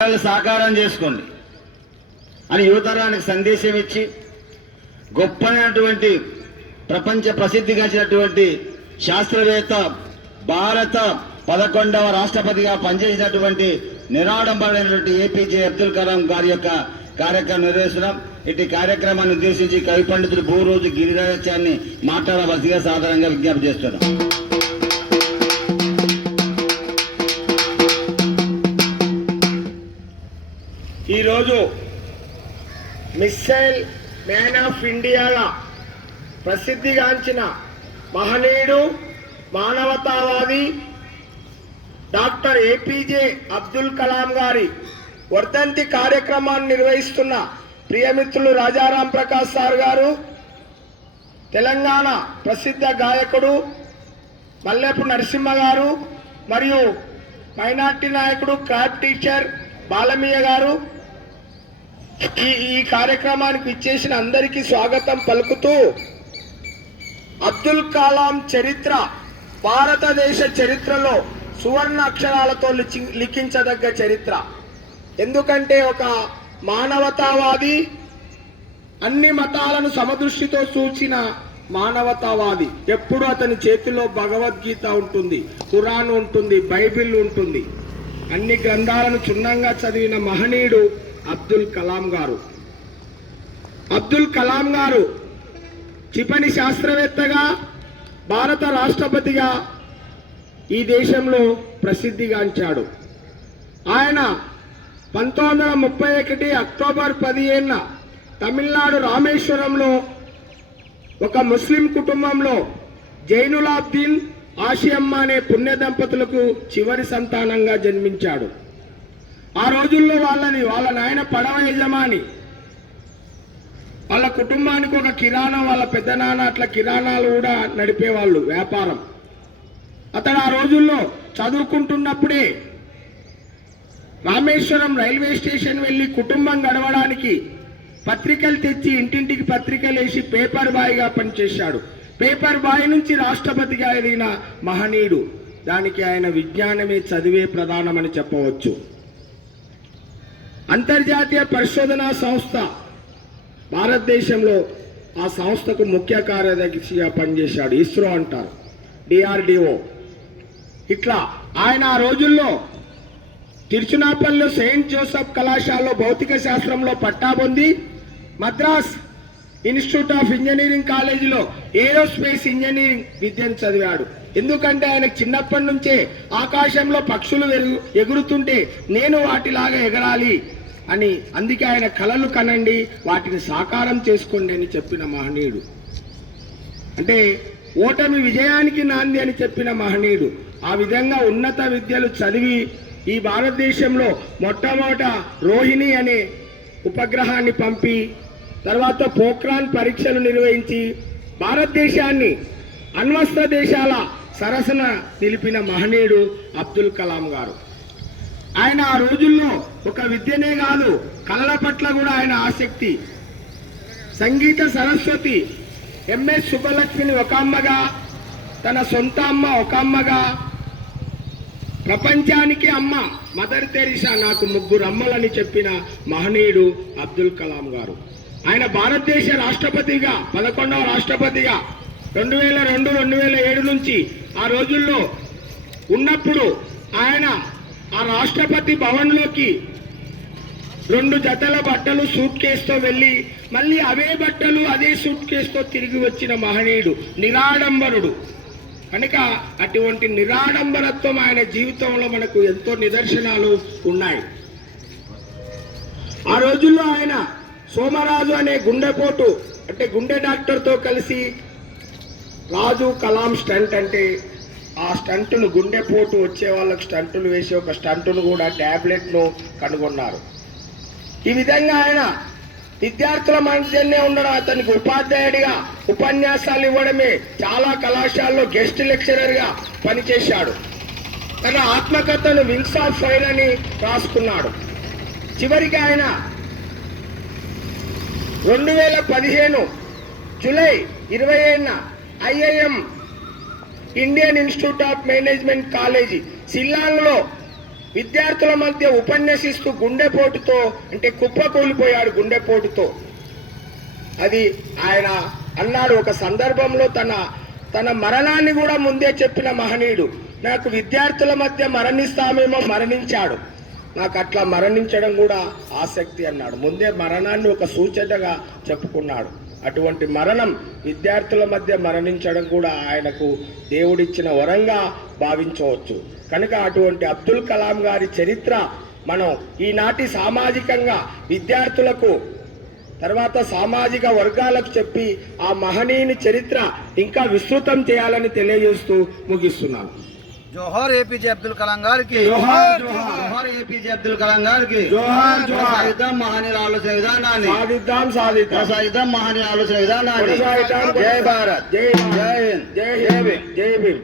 సాకారం చేసుకోండి అని యువతరానికి సందేశం ఇచ్చి గొప్పనటువంటి ప్రపంచ ప్రసిద్ధిగాంచినటువంటి శాస్త్రవేత్త భారత పదకొండవ రాష్ట్రపతిగా పనిచేసినటువంటి నిరాడంబరైనటువంటి ఏపీజే అబ్దుల్ కలాం గారి యొక్క కార్యక్రమం నిర్వహిస్తున్నాం. ఇటు కార్యక్రమాన్ని ఉద్దేశించి కవి పండితుడు భూరోజు గిరిరాజాన్ని మాట్లాడవలసిగా సాధారణంగా విజ్ఞప్తి చేస్తున్నాం. ఈరోజు మిస్సైల్ మ్యాన్ ఆఫ్ ఇండియాగా ప్రసిద్ధిగాంచిన మహనీయుడు మానవతావాది డాక్టర్ ఏపీజే అబ్దుల్ కలాం గారి వర్ధంతి కార్యక్రమాన్ని నిర్వహిస్తున్న ప్రియమిత్రులు రాజారాం ప్రకాష్ సార్ గారు తెలంగాణ ప్రసిద్ధ గాయకుడు మల్లెపు నరసింహ గారు మరియు మైనార్టీ నాయకుడు క్రాఫ్ట్ టీచర్ బాలమీయ గారు ఈ ఈ కార్యక్రమానికి ఇచ్చేసిన అందరికీ స్వాగతం పలుకుతూ అబ్దుల్ కలాం చరిత్ర భారతదేశ చరిత్రలో సువర్ణ అక్షరాలతో లిచి- లిఖించదగ్గ చరిత్ర. ఎందుకంటే ఒక మానవతావాది అన్ని మతాలను సమదృష్టితో చూచిన మానవతావాది. ఎప్పుడు అతని చేతిలో భగవద్గీత ఉంటుంది ఖురాన్ ఉంటుంది బైబిల్ ఉంటుంది. అన్ని గ్రంథాలను క్షుణ్ణంగా చదివిన మహనీయుడు అబ్దుల్ కలాం గారు. అబ్దుల్ కలాం గారు క్షిపణి శాస్త్రవేత్తగా భారత రాష్ట్రపతిగా ఈ దేశంలో ప్రసిద్ధిగాంచాడు ఆయన పంతొమ్మిది వందల ముప్పై ఒకటి అక్టోబర్ పదిహేనున తమిళనాడు రామేశ్వరంలో ఒక ముస్లిం కుటుంబంలో జైనులాబ్దీన్ ఆషియమ్మ అనే పుణ్య దంపతులకు చివరి సంతానంగా జన్మించాడు. ఆ రోజుల్లో వాళ్ళని వాళ్ళ నాయన పడవ యజమాని. వాళ్ళ కుటుంబానికి ఒక కిరాణం వాళ్ళ పెద్ద నాన్న అట్లా కిరాణాలు కూడా నడిపేవాళ్ళు వ్యాపారం. అతడు ఆ రోజుల్లో చదువుకుంటున్నప్పుడే రామేశ్వరం రైల్వే స్టేషన్ వెళ్ళి కుటుంబం గడవడానికి పత్రికలు తెచ్చి ఇంటింటికి పత్రికలు వేసి పేపర్ బాయ్గా పనిచేశాడు. పేపర్ బాయ్ నుంచి రాష్ట్రపతిగా ఎదిగిన మహనీయుడు. దానికి ఆయన విజ్ఞానమే చదివే ప్రధానమని చెప్పవచ్చు. అంతర్జాతీయ పరిశోధనా సంస్థ భారతదేశంలో ఆ సంస్థకు ముఖ్య కార్యదర్శిగా పనిచేశాడు. ఇస్రో అంటారు. డిఆర్డిఓ ఇట్లా ఆయన ఆ రోజుల్లో తిరుచునాపల్లిలో సెయింట్ జోసెఫ్ కళాశాలలో భౌతిక శాస్త్రంలో పట్టా పొంది మద్రాస్ ఇన్స్టిట్యూట్ ఆఫ్ ఇంజనీరింగ్ కాలేజీలో ఏరోస్పేస్ ఇంజనీరింగ్ విద్యను చదివాడు. ఎందుకంటే ఆయనకు చిన్నప్పటి నుంచే ఆకాశంలో పక్షులు ఎగు- ఎగురుతుంటే నేను వాటిలాగా ఎగరాలి అని అందుకే ఆయన కళలు కనండి వాటిని సాకారం చేసుకోండి అని చెప్పిన మహనీయుడు. అంటే ఓటమి విజయానికి నాంది అని చెప్పిన మహనీయుడు. ఆ విధంగా ఉన్నత విద్యలు చదివి ఈ భారతదేశంలో మొట్టమొదట రోహిణి అనే ఉపగ్రహాన్ని పంపి తర్వాత పోఖ్రాన్ పరీక్షలు నిర్వహించి భారతదేశాన్ని అణ్వస్త్ర దేశాల సరసన నిలిపిన మహనీయుడు అబ్దుల్ కలాం గారు. ఆయన ఆ రోజుల్లో ఒక విద్యనే కాదు కళల పట్ల కూడా ఆయన ఆసక్తి. సంగీత సరస్వతి ఎంఎస్ సుబ్బలక్ష్మిని ఒక అమ్మగా తన సొంత అమ్మ ఒక అమ్మగా ప్రపంచానికి అమ్మ మదర్ తెరిసా నాకు ముగ్గురు అమ్మలని చెప్పిన మహనీయుడు అబ్దుల్ కలాం గారు. ఆయన భారతదేశ రాష్ట్రపతిగా పదకొండవ రాష్ట్రపతిగా రెండు వేల రెండు రెండు వేల ఏడు నుంచి ఆ రోజుల్లో ఉన్నప్పుడు ఆయన ఆ రాష్ట్రపతి భవన్లోకి రెండు జతల బట్టలు సూట్ కేసుతో వెళ్ళి మళ్ళీ అవే బట్టలు అదే సూట్ కేసుతో తిరిగి వచ్చిన మహనీయుడు నిరాడంబరుడు. కనుక అటువంటి నిరాడంబరత్వం ఆయన జీవితంలో మనకు ఎంతో నిదర్శనాలు ఉన్నాయి. ఆ రోజుల్లో ఆయన సోమరాజు అనే గుండెపోటు అంటే గుండె డాక్టర్తో కలిసి రాజు కలాం స్టంట్ అంటే ఆ స్టంటులు గుండెపోటు వచ్చే వాళ్ళకి స్టంటులు వేసి ఒక స్టంటును కూడా ట్యాబ్లెట్ను కనుగొన్నారు. ఈ విధంగా ఆయన విద్యార్థుల మధ్యనే ఉండడం అతనికి ఉపాధ్యాయుడిగా ఉపన్యాసాలు ఇవ్వడమే చాలా కళాశాలలో గెస్ట్ లెక్చరర్గా పనిచేశాడు. తన ఆత్మకథను వింగ్స్ ఆఫ్ ఫైర్ అని రాసుకున్నాడు. చివరికి ఆయన రెండు వేల పదిహేను జూలై ఇరవై ఏడున IIM Indian Institute of Management college సిల్లాంగ్లో విద్యార్థుల మధ్య ఉపన్యసిస్తూ గుండెపోటుతో అంటే కుప్పకూలిపోయాడు గుండెపోటుతో. అది ఆయన అన్నాడు ఒక సందర్భంలో తన తన మరణాన్ని కూడా ముందే చెప్పిన మహనీయుడు. నాకు విద్యార్థుల మధ్య మరణిస్తామేమో మరణించాడు. నాకు అట్లా మరణించడం కూడా ఆసక్తి అన్నాడు. ముందే మరణాన్ని ఒక సూచనగా చెప్పుకున్నాడు. అటువంటి మరణం విద్యార్థుల మధ్య మరణించడం కూడా ఆయనకు దేవుడిచ్చిన వరంగా భావించవచ్చు. కనుక అటువంటి అబ్దుల్ కలాం గారి చరిత్ర మనం ఈనాటి సామాజికంగా విద్యార్థులకు తర్వాత సామాజిక వర్గాలకు చెప్పి ఆ మహనీయుని చరిత్ర ఇంకా విస్తృతం చేయాలని తెలియజేస్తూ ముగిస్తున్నాను. జోహార్ ఏపీజే అబ్దుల్ కలాం గారికి జోహార్, జోహార్. జోహార్ ఏపీజే అబ్దుల్ కలాం గారికి జోహార్, జోహార్. కొనసాగిద్దాం మహనీయుల ఆలోచన విధానాన్ని సాధిద్దాం సాధిద్దాం కొనసాగిద్దాం మహనీయుల ఆలోచన విధానాన్ని కొనసాగిద్దాం, జై భారత్ జై భారత్. జై హింద్ జై జై హింద్ భీమ్ జై భీమ్